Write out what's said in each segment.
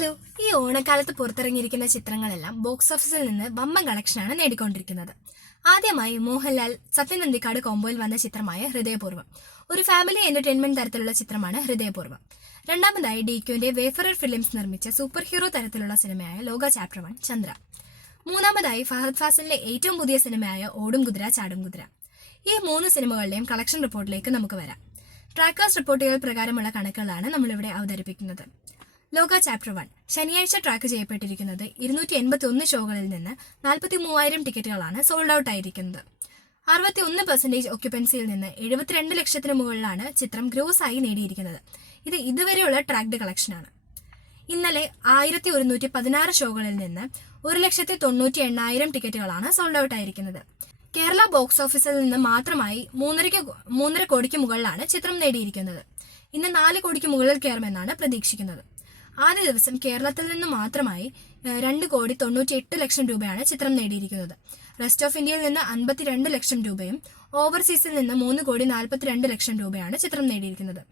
Hello, ഈ ഓണക്കാലത്ത് പുറത്തിറങ്ങിയിരിക്കുന്ന ചിത്രങ്ങളെല്ലാം box ഓഫീസിൽ നിന്ന് വമ്പൻ കളക്ഷനാണ് നേടിക്കൊണ്ടിരിക്കുന്നത്. ആദ്യമായി മോഹൻലാൽ സത്യൻ അന്തിക്കാട് കോംബോയിൽ വന്ന ചിത്രമായ ഹൃദയപൂർവ്വം ഒരു ഫാമിലി എന്റർടൈൻമെന്റ് തരത്തിലുള്ള ചിത്രമാണ് ഹൃദയപൂർവ്വം. രണ്ടാമതായി DQന്റെ വേഫറർ ഫിലിംസ് നിർമ്മിച്ച സൂപ്പർ ഹീറോ തരത്തിലുള്ള സിനിമയായ ലോക ചാപ്റ്റർ 1 ചന്ദ്ര. മൂന്നാമതായി ഫഹദ് ഫാസിലിന്റെ ഏറ്റവും പുതിയ സിനിമയായ ഓടും കുതിര ചാടും കുതിര. ഈ 3 സിനിമകളുടെയും കളക്ഷൻ റിപ്പോർട്ടിലേക്ക് നമുക്ക് വരാം. ട്രാക്കേഴ്സ് റിപ്പോർട്ടുകൾ പ്രകാരമുള്ള കണക്കുകളാണ് നമ്മളിവിടെ അവതരിപ്പിക്കുന്നത്. ലോക ചാപ്റ്റർ 1 ശനിയാഴ്ച ട്രാക്ക് ചെയ്യപ്പെട്ടിരിക്കുന്നത് 281 ഷോകളിൽ നിന്ന് 43,000 ടിക്കറ്റുകളാണ് സോൾഡ് ഔട്ട് ആയിരിക്കുന്നത്. 61% ഒക്യുപ്പൻസിയിൽ നിന്ന് 72 ലക്ഷത്തിന് മുകളിലാണ് ചിത്രം ഗ്രോസ് ആയി നേടിയിരിക്കുന്നത്. ഇത് ഇതുവരെയുള്ള ട്രാക്ഡ് കളക്ഷനാണ്. ഇന്നലെ 1116 ഷോകളിൽ നിന്ന് 1,98,000 ടിക്കറ്റുകളാണ് സോൾഡ് ഔട്ട് ആയിരിക്കുന്നത്. കേരള ബോക്സ് ഓഫീസിൽ നിന്ന് മാത്രമായി 3.5 കോടിക്ക് മുകളിലാണ് ചിത്രം നേടിയിരിക്കുന്നത്. ഇന്ന് 4 കോടിക്ക് മുകളിൽ കയറുമെന്നാണ് പ്രതീക്ഷിക്കുന്നത്. ആദ്യ ദിവസം കേരളത്തിൽ നിന്ന് മാത്രമായി 2,98,00,000 രൂപയാണ് ചിത്രം നേടിയിരിക്കുന്നത്. റെസ്റ്റ് ഓഫ് ഇന്ത്യയിൽ നിന്ന് 52 ലക്ഷം രൂപയും ഓവർസീസിൽ നിന്ന് 3,42,00,000 രൂപയാണ് ചിത്രം നേടിയിരിക്കുന്നത്.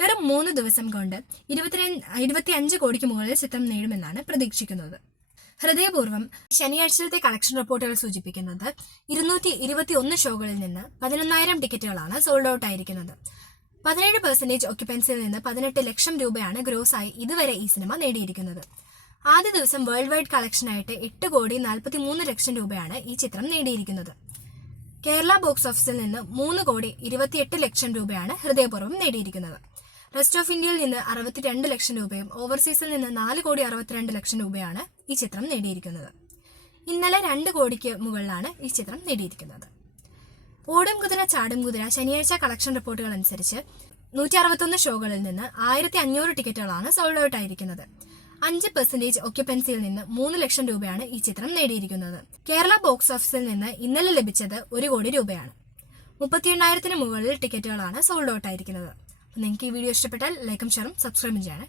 വെറും 3 ദിവസം കൊണ്ട് 25 കോടിക്ക് മുകളിൽ ചിത്രം നേടുമെന്നാണ് പ്രതീക്ഷിക്കുന്നത്. ഹൃദയപൂർവ്വം ശനിയാഴ്ചത്തെ കളക്ഷൻ റിപ്പോർട്ടുകൾ സൂചിപ്പിക്കുന്നത് 221 ഷോകളിൽ നിന്ന് 11,000 ടിക്കറ്റുകളാണ് സോൾഡ് ഔട്ട് ആയിരിക്കുന്നത്. 17% ഒക്യുപ്പൻസിയിൽ നിന്ന് 18 ലക്ഷം രൂപയാണ് ഗ്രോസ് ആയി ഇതുവരെ ഈ സിനിമ നേടിയിരിക്കുന്നത്. ആദ്യ ദിവസം വേൾഡ് വൈഡ് കളക്ഷനായിട്ട് 8,43,00,000 രൂപയാണ് ഈ ചിത്രം നേടിയിരിക്കുന്നത്. കേരള ബോക്സ് ഓഫീസിൽ നിന്ന് 3,28,00,000 രൂപയാണ് ഹൃദയപൂർവ്വം നേടിയിരിക്കുന്നത്. റെസ്റ്റ് ഓഫ് ഇന്ത്യയിൽ നിന്ന് 62 ലക്ഷം രൂപയും ഓവർസീസിൽ നിന്ന് 4,62,00,000 രൂപയാണ് ഈ ചിത്രം നേടിയിരിക്കുന്നത്. ഇന്നലെ 2 കോടിക്ക് മുകളിലാണ് ഈ ചിത്രം നേടിയിരിക്കുന്നത്. ഓടും കുതിര ചാടും കുതിര ശനിയാഴ്ച കളക്ഷൻ റിപ്പോർട്ടുകൾ അനുസരിച്ച് 161 ഷോകളിൽ നിന്ന് 1,500 ടിക്കറ്റുകളാണ് സോൾഡ് ഔട്ട് ആയിരിക്കുന്നത്. 5% ഒക്യുപ്പൻസിയിൽ നിന്ന് 3 ലക്ഷം രൂപയാണ് ഈ ചിത്രം നേടിയിരിക്കുന്നത്. കേരള ബോക്സ് ഓഫീസിൽ നിന്ന് ഇന്നലെ ലഭിച്ചത് 1 കോടി രൂപയാണ്. 38,000 മുകളിൽ ടിക്കറ്റുകളാണ് സോൾഡ് ഔട്ട് ആയിരിക്കുന്നത്. നിങ്ങൾക്ക് ഈ വീഡിയോ ഇഷ്ടപ്പെട്ടാൽ ലൈക്കും ഷെയറും സബ്സ്ക്രൈബും ചെയ്യണേ.